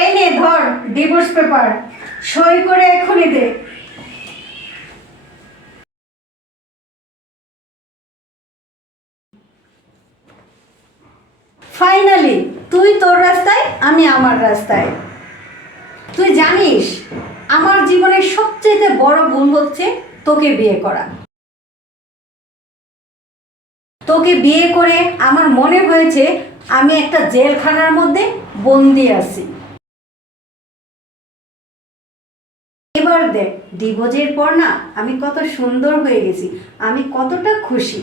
এই নে ধর ডিভোর্স পেপার, সই করে এক্ষুনি দে। ফাইনালি তুই তোর রাস্তায়, আমি আমার রাস্তায়। তুই জানিস আমার জীবনের সবচেয়ে বড় ভুল হচ্ছে তোকে বিয়ে করা। তোকে বিয়ে করে আমার মনে হয়েছে আমি একটা জেলখানার মধ্যে বন্দি আছি। এবার দেখ ডিভোর্সের পর না আমি কত সুন্দর হয়ে গেছি, আমি কতটা খুশি।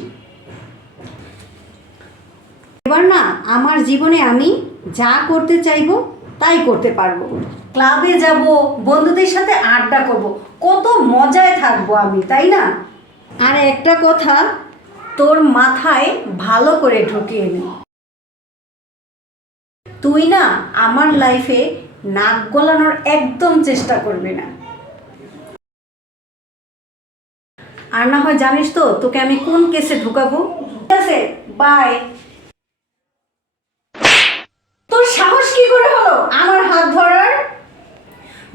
এবার না আমার জীবনে আমি যা করতে চাইবো তাই করতে পারবো। ক্লাবে যাব, বন্ধুদের সাথে আড্ডা করব, কত মজায় থাকবো আমি, তাই না? আর একটা কথা তোর মাথায় ভালো করে ঢুকিয়ে নি, তুই না আমার লাইফে নাক গলানোর একদম চেষ্টা করবি না। আর না হয় জানিস তো তোকে আমি কোন কেসে ঢুকাবো। ঠিক আছে, বাই। তোর সাহস কি করে হলো আমার হাত ধরার?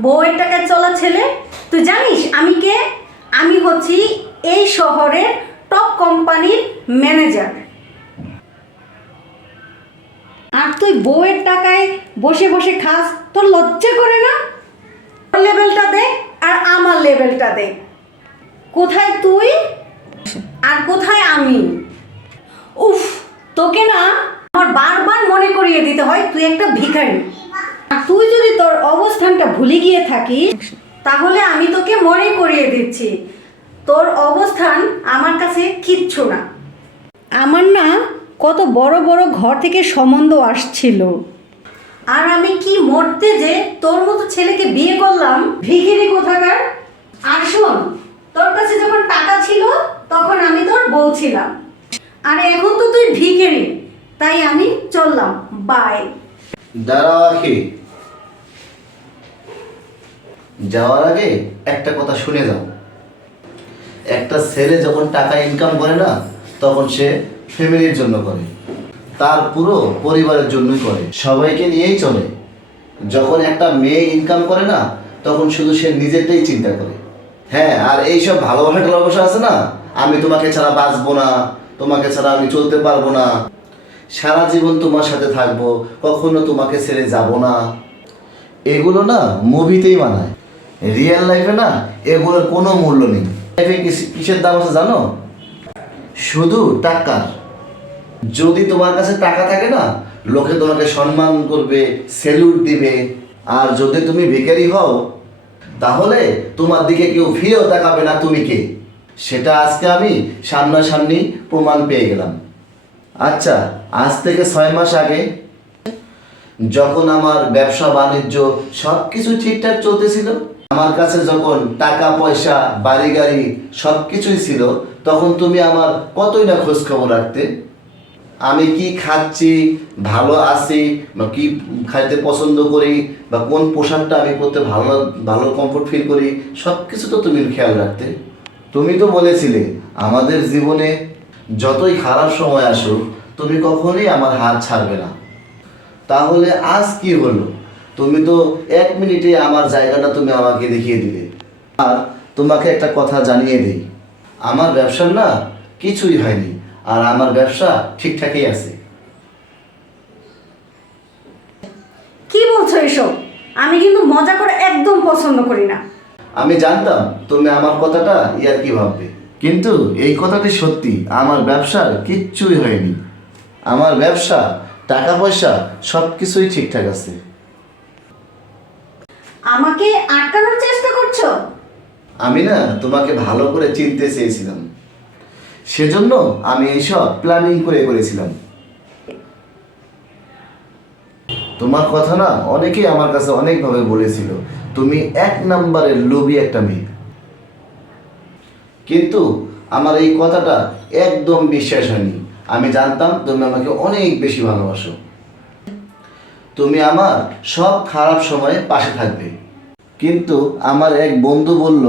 বউয়ের টাকায় চলা ছেলে, তুই জানিস আমি কে? আমি হচ্ছি এই শহরের টপ কোম্পানির ম্যানেজার। আর তুই বউয়ের টাকায় বসে বসে খাস, তোর লজ্জা করে না? তোর লেভেলটা দে আর আমার লেভেলটা দে। কোথায় তুই আর কোথায় আমি? উফ, তোকে না আমার বারবার মনে করিয়ে দিতে হয় তুই একটা ভিখারি। আর তুই যদি তোর অবস্থানটা ভুলে গিয়ে থাকিস তাহলে আমি তোকে মনে করিয়ে দিচ্ছি তোর অবস্থান আমার কাছে কিচ্ছু না। আমার না কত বড় বড় ঘর থেকে সম্বন্ধ আসছিল, আর আমি কি মরতে যে তোর মতো ছেলেকে বিয়ে করলাম, ভিখিরি কোথাকার। আর শোন, তোর কাছে যখন টাকা ছিল তখন আমি তোর বউ ছিলাম, আর এখন তো তুই ভিখিরি, তাই আমি চললাম, বাই। দাঁড়াও আখি, যাওয়ার আগে একটা কথা শুনে যাও। একটা ছেলে যখন টাকা ইনকাম করে না তখন সে ফ্যামিলির জন্য করে, তার পুরো পরিবারের জন্যই করে, সবাইকে নিয়েই চলে। যখন একটা মেয়ে ইনকাম করে না তখন শুধু সে নিজেরটাই চিন্তা করে। হ্যাঁ, আর এইসব ভালোবাসা টালোবাসা আছে না, আমি তোমাকে ছাড়া বাঁচবো না, তোমাকে ছাড়া আমি চলতে পারবো না, সারা জীবন তোমার সাথে থাকবো, কখনো তোমাকে ছেড়ে যাব না, এগুলো না মুভিতেই মানায়। রিয়েল লাইফে না এগুলোর কোনো মূল্য নেই। লাইফে কিসের দাম আছে জানো? শুধু টাকার। যদি তোমার কাছে টাকা থাকে না, লোকে তোমাকে সম্মান করবে, স্যালুট দিবে। আর যদি তুমি ভিখারি হও তাহলে তোমার দিকে কেউ ফিরেও তাকাবে না তুমি কে। সেটা আজকে আমি সামনাসামনি প্রমাণ পেয়ে গেলাম। আচ্ছা, আজ থেকে 6 মাস আগে যখন আমার ব্যবসা বাণিজ্য সব কিছু ঠিকঠাক চলতেছিল, আমার কাছে যখন টাকা পয়সা বাড়ি গাড়ি সব কিছুই ছিল, তখন তুমি আমার কতই না খোঁজ খবর রাখতে। আমি কি খাচ্ছি, ভালো আছি, বা কি খাইতে পছন্দ করি, বা কোন পোশাকটা আমি পরতে ভালো ভালো কমফোর্ট ফিল করি, সব কিছু তো তুমি খেয়াল রাখতে। তুমি তো বলেছিলে আমাদের জীবনে যতই খারাপ সময় আসুক তুমি কখনোই আমার হাত ছাড়বে না। তাহলে আজ কি হলো? তুমি তো 1 মিনিটে আমার জায়গাটা তুমি আমাকে দেখিয়ে দিলে। আর তোমাকে একটা কথা জানিয়ে দিই, আমার ব্যবসার না কিছুই হয়নি, আর আমার ব্যবসা ঠিকঠাকই আছে। কি বলছো এসব? আমি কিন্তু মজা করে একদম পছন্দ করি না। আমি জানতাম তুমি আমার কথাটা ইয়ার্কি ভাববে, কিন্তু এই কথাটি সত্যি। আমার ব্যবসার কিচ্ছুই হয়নি। আমার ব্যবসা, টাকা পয়সা সব কিছুই ঠিকঠাক আছে। আমাকে আটকানোর চেষ্টা করছো? আমি না তোমাকে ভালো করে চিনতে চেয়েছিলাম, সেজন্য আমি এইসব প্ল্যানিং করে করেছিলাম। তোমার কথা না অনেকেই আমার কাছে অনেকভাবে বলেছিল তুমি 1 নাম্বারের লোভী একটা মেয়ে, কিন্তু আমার এই কথাটা একদম বিশ্বাস হয়নি। আমি জানতাম তুমি আমাকে অনেক বেশি ভালোবাসো, তুমি আমার সব খারাপ সময়ে পাশে থাকবে। কিন্তু আমার এক বন্ধু বলল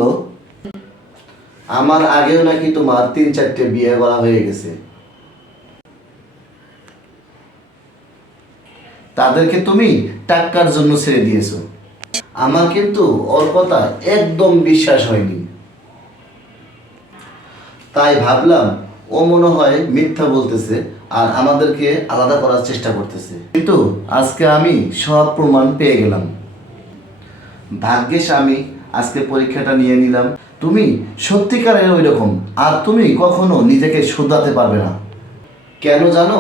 আমার আগেও নাকি তোমার 3-4টে বিয়ে করা হয়ে গেছে। তাদেরকে তুমি টাকার জন্য ছেড়ে দিয়েছো। আমার কিন্তু ওর কথা একদম বিশ্বাস হয়নি, তাই ভাবলাম ও মনে হয় মিথ্যা বলতেছে আর আমাদেরকে আলাদা করার চেষ্টা করতেছে। কিন্তু আজকে আমি সব প্রমাণ পেয়ে গেলাম। ভাগ্যিস আমি আজকে পরীক্ষাটা নিয়ে নিলাম। তুমি সত্যিকারের ওই রকম, আর তুমি কখনো নিজেকে শুধরাতে পারবে না। কেন জানো?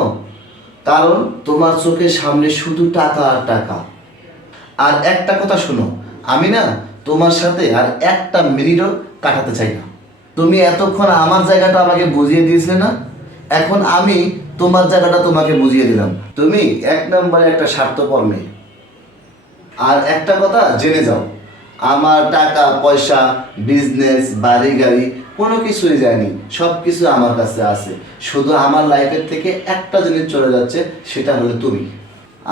কারণ তোমার চোখের সামনে শুধু টাকা আর টাকা। আর একটা কথা শোনো, আমি না তোমার সাথে আর একটা মিনিটও কাটাতে চাই না। তুমি এতক্ষণ আমার জায়গাটা আমাকে বুঝিয়ে দিয়েছিলে না, এখন আমি তোমার জায়গাটা তোমাকে বুঝিয়ে দিলাম। তুমি এক নম্বরে একটা স্বার্থপর মেয়ে। আর একটা কথা জেনে যাও, আমার টাকা পয়সা, বিজনেস, বাড়ি গাড়ি কোনো কিছুই যায়নি, সব কিছু আমার কাছে আছে। শুধু আমার লাইফের থেকে একটা জিনিস চলে যাচ্ছে, সেটা হলো তুমি।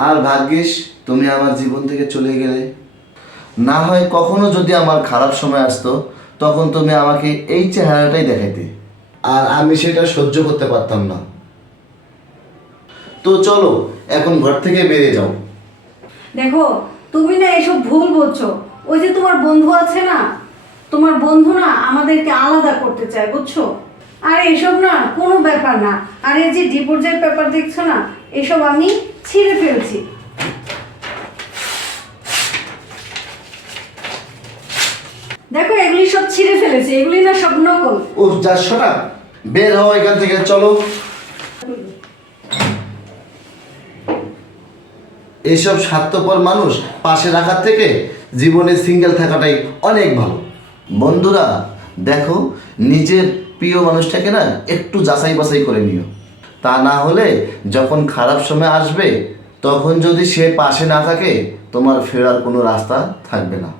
আর ভাগ্যিস তুমি আমার জীবন থেকে চলে গেলে। না হয় কখনো যদি আমার খারাপ সময় আসতো, তখন তুমি আমাকে এই চেহারাটাই দেখাইতে, আর আমি সেটা সহ্য করতে পারতাম না। তো চলো এখন ঘর থেকে বেরিয়ে যাও। দেখো, তুমি না এসব ভুল বলছো। ওই যে তোমার বন্ধু আছে না, তোমার বন্ধু না আমাদেরকে আলাদা করতে চায়, বুঝছো? আর এসব না কোনো ব্যাপার না। আর এই যে ডিভোর্সের পেপার দেখছো না, এসব আমি ছিঁড়ে ফেলছি। দেখো, এগুলি সব ছিঁড়ে ফেলেছে, এগুলি না সব নকল। ও যা শোনা, বের হও এখান থেকে, চলো। এইসব স্বার্থপর মানুষ পাশে রাখার থেকে জীবনে সিঙ্গেল থাকাটাই অনেক ভালো। বন্ধুরা দেখো, নিজের প্রিয় মানুষটাকে না একটু যাচাই বাছাই করে নিও। তা না হলে যখন খারাপ সময় আসবে, তখন যদি সে পাশে না থাকে, তোমার ফেরার কোনো রাস্তা থাকবে না।